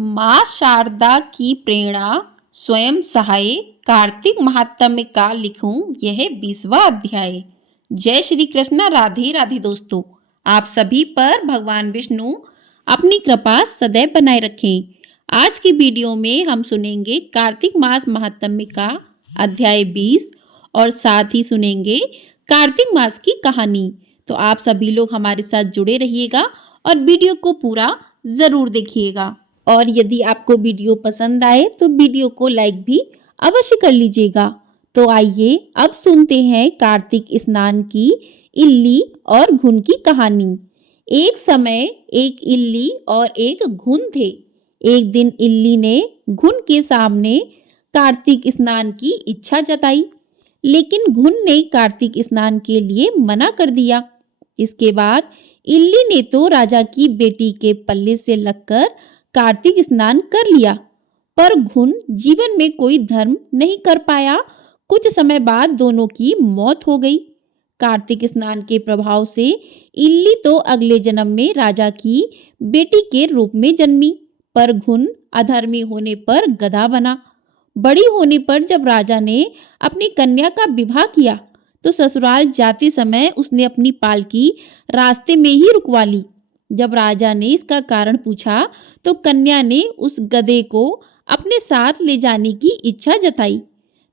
माँ शारदा की प्रेरणा स्वयं सहाय कार्तिक महात्म्य का लिखूं यह 20वां अध्याय। जय श्री कृष्ण। राधे राधे दोस्तों, आप सभी पर भगवान विष्णु अपनी कृपा सदैव बनाए रखें। आज की वीडियो में हम सुनेंगे कार्तिक मास महात्म्य का अध्याय 20 और साथ ही सुनेंगे कार्तिक मास की कहानी। तो आप सभी लोग हमारे साथ जुड़े रहिएगा और वीडियो को पूरा जरूर देखिएगा। और यदि आपको वीडियो पसंद आए तो वीडियो को लाइक भी अवश्य कर लीजिएगा। तो आइए अब सुनते हैं कार्तिक स्नान की इल्ली और घुन की कहानी। एक समय एक इल्ली और एक घुन थे। एक दिन इल्ली ने घुन के सामने कार्तिक स्नान की इच्छा जताई, लेकिन घुन ने कार्तिक स्नान के लिए मना कर दिया। इसके बाद इल्ली ने तो राजा की बेटी के पल्ले से लगकर कार्तिक स्नान कर लिया, पर घुन जीवन में कोई धर्म नहीं कर पाया। कुछ समय बाद दोनों की मौत हो गई। कार्तिक स्नान के प्रभाव से इल्ली तो अगले जन्म में राजा की बेटी के रूप में जन्मी, पर घुन अधर्मी होने पर गधा बना। बड़ी होने पर जब राजा ने अपनी कन्या का विवाह किया तो ससुराल जाते समय उसने अपनी पालकी रास्ते में ही रुकवा ली। जब राजा ने इसका कारण पूछा तो कन्या ने उस गधे को अपने साथ ले जाने की इच्छा जताई।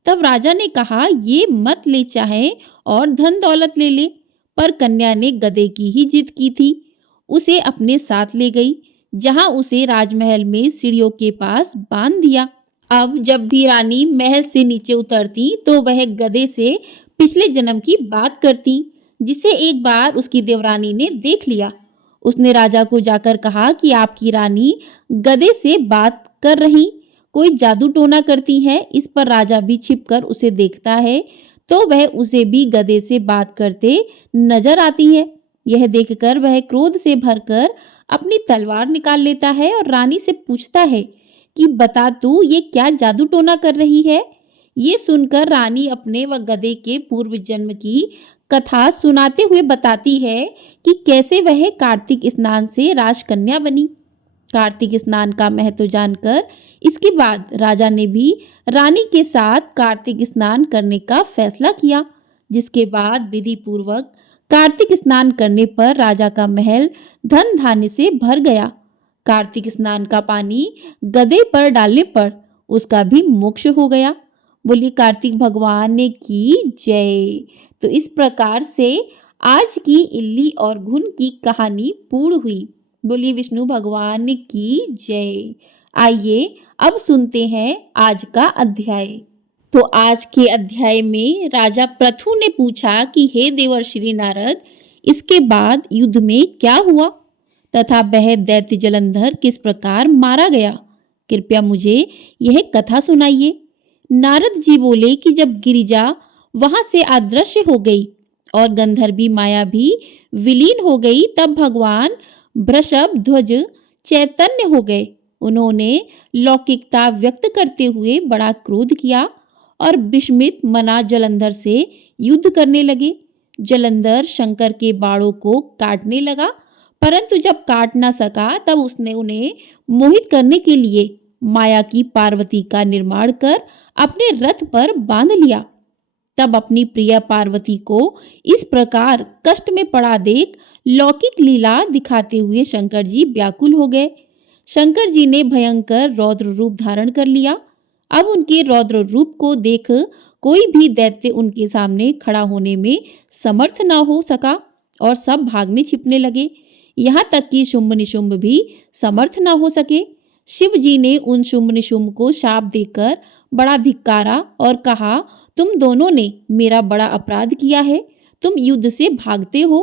तब राजा ने कहा, ये मत ले, चाहे और धन दौलत ले ले। पर कन्या ने गधे की ही जिद की थी। उसे अपने साथ ले गई, जहां उसे राजमहल में सीढ़ियों के पास बांध दिया। अब जब भी रानी महल से नीचे उतरती तो वह गधे से पिछले जन्म की बात करती, जिसे एक बार उसकी देवरानी ने देख लिया। उसने राजा को जाकर कहा कि आपकी रानी गधे से बात कर रही, कोई जादू टोना करती है। इस पर राजा भी छिपकर उसे देखता है तो वह उसे भी गधे से बात करते नजर आती है। यह देखकर वह क्रोध से भरकर अपनी तलवार निकाल लेता है और रानी से पूछता है कि बता तू ये क्या जादू टोना कर रही है। ये सुनकर रानी अपने व गधे के पूर्व जन्म की कथा सुनाते हुए बताती है कि कैसे वह कार्तिक स्नान से राजकन्या बनी। कार्तिक स्नान का महत्व जानकर इसके बाद राजा ने भी रानी के साथ कार्तिक स्नान करने का फैसला किया, जिसके बाद विधि पूर्वक कार्तिक स्नान करने पर राजा का महल धन धान्य से भर गया। कार्तिक स्नान का पानी गधे पर डालने पर उसका भी मोक्ष हो गया। बोलिए कार्तिक भगवान ने की जय। तो इस प्रकार से आज की इल्ली और घुन की कहानी पूर्ण हुई। बोलिए विष्णु भगवान की जय। आइए अब सुनते हैं आज का अध्याय। तो आज के अध्याय में राजा पृथु ने पूछा कि हे देवर्षि नारद, इसके बाद युद्ध में क्या हुआ तथा वह दैत्य जलंधर किस प्रकार मारा गया, कृपया मुझे यह कथा सुनाइए। नारद जी बोले कि जब गिरिजा वहां से अदृश्य हो गई और गंधर्वी माया भी विलीन हो गई, तब भगवान वृषभ ध्वज चैतन्य हो गए। उन्होंने लौकिकता व्यक्त करते हुए बड़ा क्रोध किया और विस्मित मना जलंधर से युद्ध करने लगे। जलंधर शंकर के बाणों को काटने लगा, परंतु जब काट ना सका तब उसने उन्हें मोहित करने के लिए माया की पार्वती का निर्माण कर अपने रथ पर बांध लिया। तब अपनी प्रिय पार्वती को इस प्रकार कष्ट में पड़ा देख लौकिक लीला दिखाते हुए शंकर जी व्याकुल हो गए। शंकर जी ने भयंकर रौद्र रूप धारण कर लिया। अब उनके रौद्र रूप को देख कोई भी दैत्य उनके सामने खड़ा होने में समर्थ न हो सका और सब भागने छिपने लगे। यहाँ तक कि शुंभ निशुंभ भी समर्थ न हो सके। शिव जी ने उन शुंभ निशुंभ को शाप देकर बड़ा धिक्कारा और कहा, तुम दोनों ने मेरा बड़ा अपराध किया है। तुम युद्ध से भागते हो,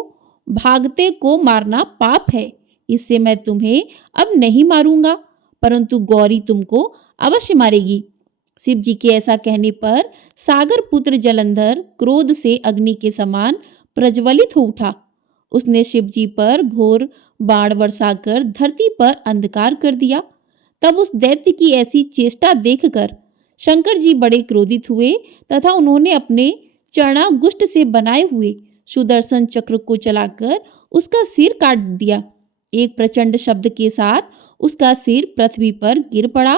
भागते को मारना पाप है। इससे मैं तुम्हें अब नहीं मारूंगा, परंतु गौरी तुमको अवश्य मारेगी। शिव जी के ऐसा कहने पर सागर पुत्र जलंधर क्रोध से अग्नि के समान प्रज्वलित हो उठा। उसने शिव जी पर घोर बाण बरसाकर धरती पर अंधकार कर दिया। तब उस दैत्य की ऐसी चेष्टा देखकर शंकर जी बड़े क्रोधित हुए तथा उन्होंने अपने चरणागुष्ठ से बनाए हुए सुदर्शन चक्र को चलाकर उसका सिर काट दिया। एक प्रचंड शब्द के साथ उसका सिर पृथ्वी पर गिर पड़ा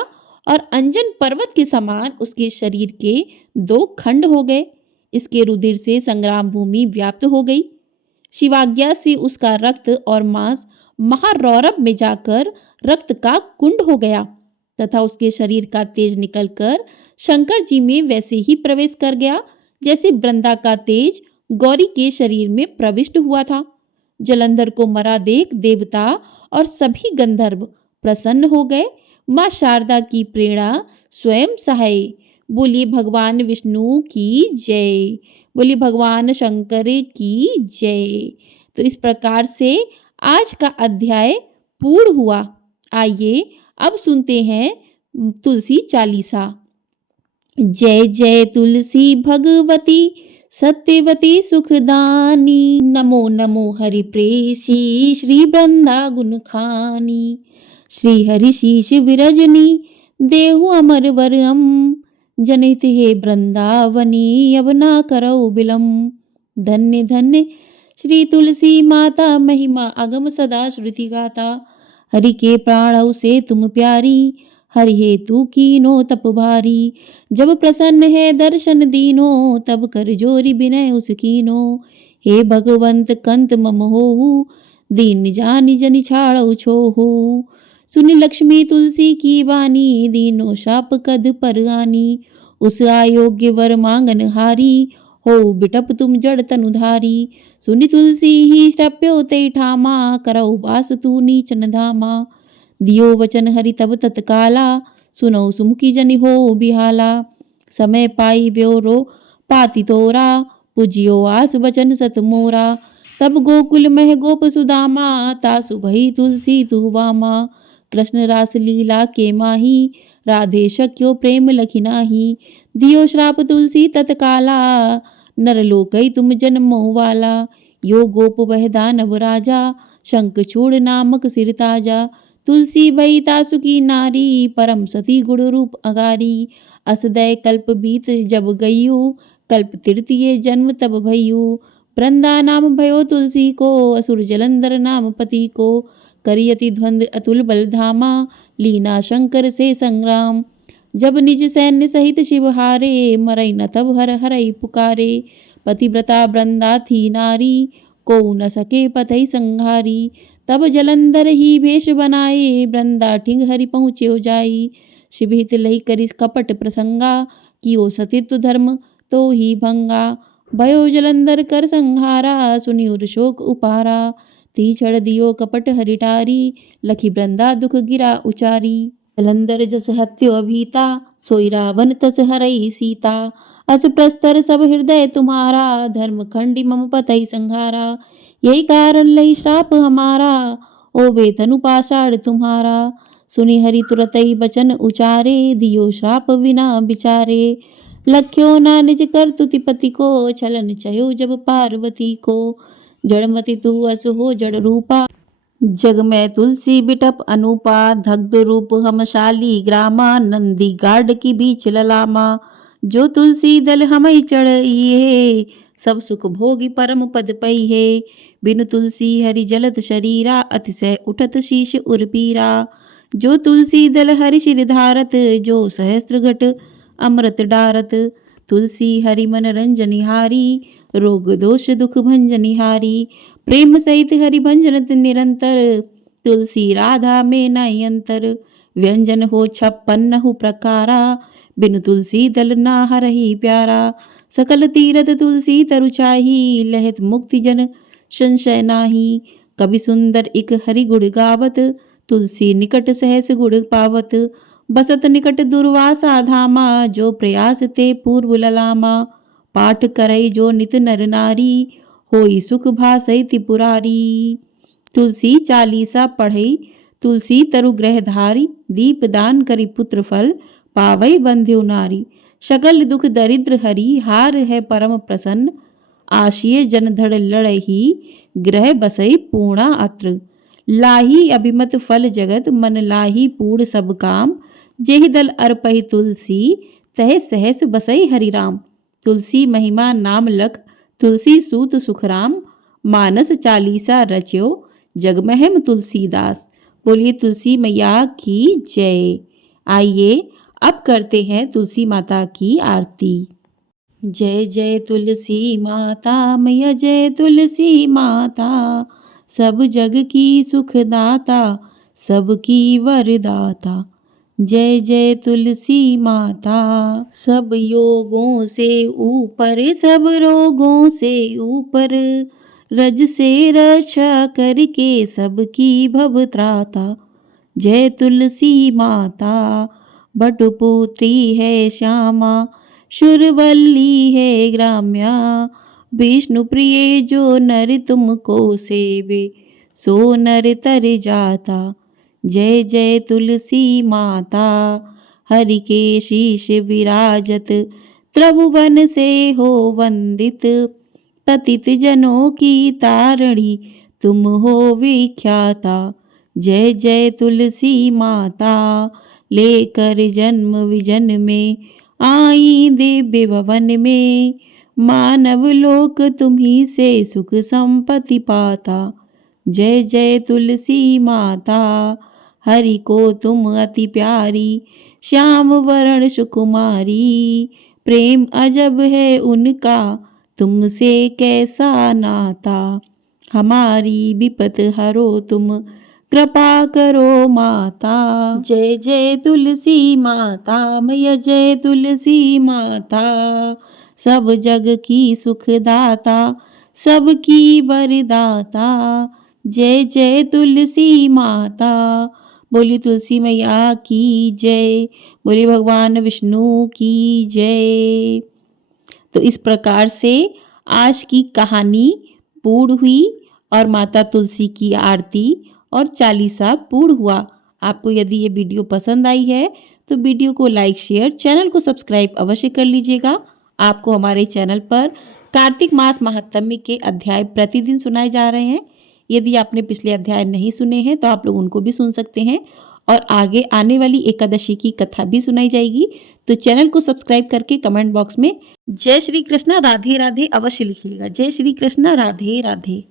और अंजन पर्वत के समान उसके शरीर के 2 खंड हो गए। इसके रुधिर से संग्राम भूमि व्याप्त हो गई। शिवाज्ञा से उसका रक्त और मांस महारौरव में जाकर रक्त का कुंड हो गया तथा उसके शरीर का तेज निकलकर शंकर जी में वैसे ही प्रवेश कर गया जैसे वृंदा का तेज गौरी के शरीर में प्रविष्ट हुआ था। जलंधर को मरा देख देवता और सभी गंधर्व प्रसन्न हो गए। मां शारदा की प्रेरणा स्वयं सहाय। बोलिए भगवान विष्णु की जय। बोलिए भगवान शंकर की जय। तो इस प्रकार से आज का अध्याय पूर्ण हुआ। आइए अब सुनते हैं तुलसी चालीसा। जय जय तुलसी भगवती सत्यवती सुखदानी, नमो नमो हरि प्रेषी श्री वृंदा गुण खानी। श्री हरि शीश विरजनी देहु अमर वरम, जनहित हे वृंदावनी अब ना करो विलम्ब। धन्य धन्य श्री तुलसी माता, महिमा अगम सदा श्रुति गाता। हरि के प्राणों से तुम प्यारी, हरि हेतु कीनो तप भारी। जब प्रसन्न है दर्शन दीनो, तब कर जोरी बिनय उस कीनो। हे भगवंत कंत मम होहु, दीन जानि जनि छाड़ौ छोहु। सुनि लक्ष्मी तुलसी की वाणी, दीनो शाप कद पर आनी। उस आयोग्य वर मांगन हारी, हो बिटप तुम जड़ तनुधारी। सुनि तुलसी ही श्रप्यो ते ठामा, करौ बास तू नीचन धामा। दियो वचन हरि तब तत्काला, सुनो सुमुखी जनि हो बिहाला। समय पाई ब्योरो पाति तोरा, पूजियो आस वचन सत मोरा। तब गोकुल मह गोप सुदामा, तासु भई तुलसी तुवामा। कृष्ण रास लीला के माही, राधे शक्यो प्रेम लखी नाही। दियो श्राप तुलसी तत्काला, नर लोकई तुम जन्मो वाला। यो गोप वह दानव राजा, शंखचूड़ नामक सिर ताजा। तुलसी भई तासु की नारी, परम सती गुण रूप अगारी। असदय कल्प बीत जब गयु, कल्प तृतीय जन्म तब भयु। वृंदा नाम भयो तुलसी को, असुर जलंधर नाम पति को। करियति द्वंद अतुल बल धामा, लीना शंकर से संग्राम। जब निज सैन्य सहित शिव हारे, मरई न तब हर हरई पुकारे। पतिव्रता वृंदा थी नारी, को न सके पथई संहारी। तब जलंधर ही भेष बनाए, वृंदा ठिंग हरि पहुँच्यो जाई। शिवहित लही करि कपट प्रसंगा, कियो सतित्व धर्म तो ही भंगा। भयो जलंधर कर संहारा, सुनि उर शोक उपारा। ती छड़ दियो कपट हरिटारी, लखी वृंदा दुख गिरा उचारी। जलंधर जस हत्यो अभीता, सोई रावण तस हरई सीता। अस प्रस्तर सब हृदय तुम्हारा, धर्म खंडी मम पतई संहारा। यही कारण लई श्राप हमारा, ओ वेतनु पाषाण तुम्हारा। सुनि हरि तुरतई बचन उचारे, दियो श्राप बिना विचारे। लख्यो ना निज कर तुति पति को, छलन चयो जब पार्वती को। जड़मति तू अस हो जड़ रूपा, जग में तुलसी बिटप अनुपा। दग्ध रूप हम शाली ग्रामा, नंदी गाड की बीच ललामा। जो तुलसी दल हमई चढ़इए, सब सुख भोगी परम पद पई है। बिनु तुलसी हरि जलत शरीरा, अतिशय उठत शीश उर्पीरा। जो तुलसी दल हरि शिर धारत, जो सहस्त्र घट अमृत डारत। तुलसी हरि मन रंजनिहारी, रोग दोष दुख भंजनिहारी। प्रेम सहित हरि भंजनत निरंतर, तुलसी राधा में नहीं अंतर। व्यंजन हो 56 प्रकारा, बिनु तुलसी दल ना हरहि प्यारा। सकल तीरथ तुलसी तरु चाही, लहत मुक्ति जन संशय नाही। कवि सुंदर इक हरि गुण गावत, तुलसी निकट सहस गुण पावत। बसत निकट दुर्वासा धामा, जो प्रयास ते पूर्व ललामा। पाठ करई जो नित नर नारी, होई सुख भासई त्रिपुरारी। तुलसी चालीसा पढ़ई, तुलसी तरु ग्रह धारी। दीप दान करी पुत्र फल, पावई बंध्यो नारी। सकल दुख दरिद्र हरि, हार है परम प्रसन्न। आशिय जन धड़ लड़ही, ग्रह बसई पूर्णा अत्र। लाही अभिमत फल जगत, मन लाही पूर्ण सब काम। जेहि दल अर्पहि तुलसी, तह सहस बसई हरि राम। तुलसी महिमा नाम लख, तुलसी सूत सुखराम। मानस चालीसा रच्यो, जगमहम तुलसीदास। बोलिए तुलसी मैया की जय। आइए अब करते हैं तुलसी माता की आरती। जय जय तुलसी माता मैया जय तुलसी माता, सब जग की सुखदाता सबकी वरदाता। जय जय तुलसी माता। सब योगों से ऊपर सब रोगों से ऊपर, रज से रक्षा करके सबकी भवत्राता। जय तुलसी माता। बटुपुत्री है श्यामा शूरवल्ली है ग्राम्या, विष्णु प्रिय जो नर तुमको सेवे सो नर तर जाता। जय जय तुलसी माता। हरि के शीश विराजत त्रिभुवन से हो वंदित, पतित जनों की तारणी तुम हो विख्याता। जय जय तुलसी माता। लेकर जन्म विजन में आई दिव्य भवन में, मानव लोक तुम्ही से सुख संपत्ति पाता। जय जय तुलसी माता। हरि को तुम अति प्यारी श्याम वरण सुकुमारी, प्रेम अजब है उनका तुमसे कैसा नाता। हमारी विपत हरो तुम कृपा करो माता। जय जय तुलसी माता मैया जय तुलसी माता, सब जग की सुखदाता सबकी वरदाता। जय जय तुलसी माता। बोली तुलसी मैया की जय। बोली भगवान विष्णु की जय। तो इस प्रकार से आज की कहानी पूर्ण हुई और माता तुलसी की आरती और चालीसा पूर्ण हुआ। आपको यदि ये वीडियो पसंद आई है तो वीडियो को लाइक शेयर, चैनल को सब्सक्राइब अवश्य कर लीजिएगा। आपको हमारे चैनल पर कार्तिक मास महात्म्य के अध्याय प्रतिदिन सुनाए जा रहे हैं। यदि आपने पिछले अध्याय नहीं सुने हैं तो आप लोग उनको भी सुन सकते हैं और आगे आने वाली एकादशी की कथा भी सुनाई जाएगी। तो चैनल को सब्सक्राइब करके कमेंट बॉक्स में जय श्री कृष्णा राधे राधे अवश्य लिखिएगा। जय श्री कृष्णा राधे राधे।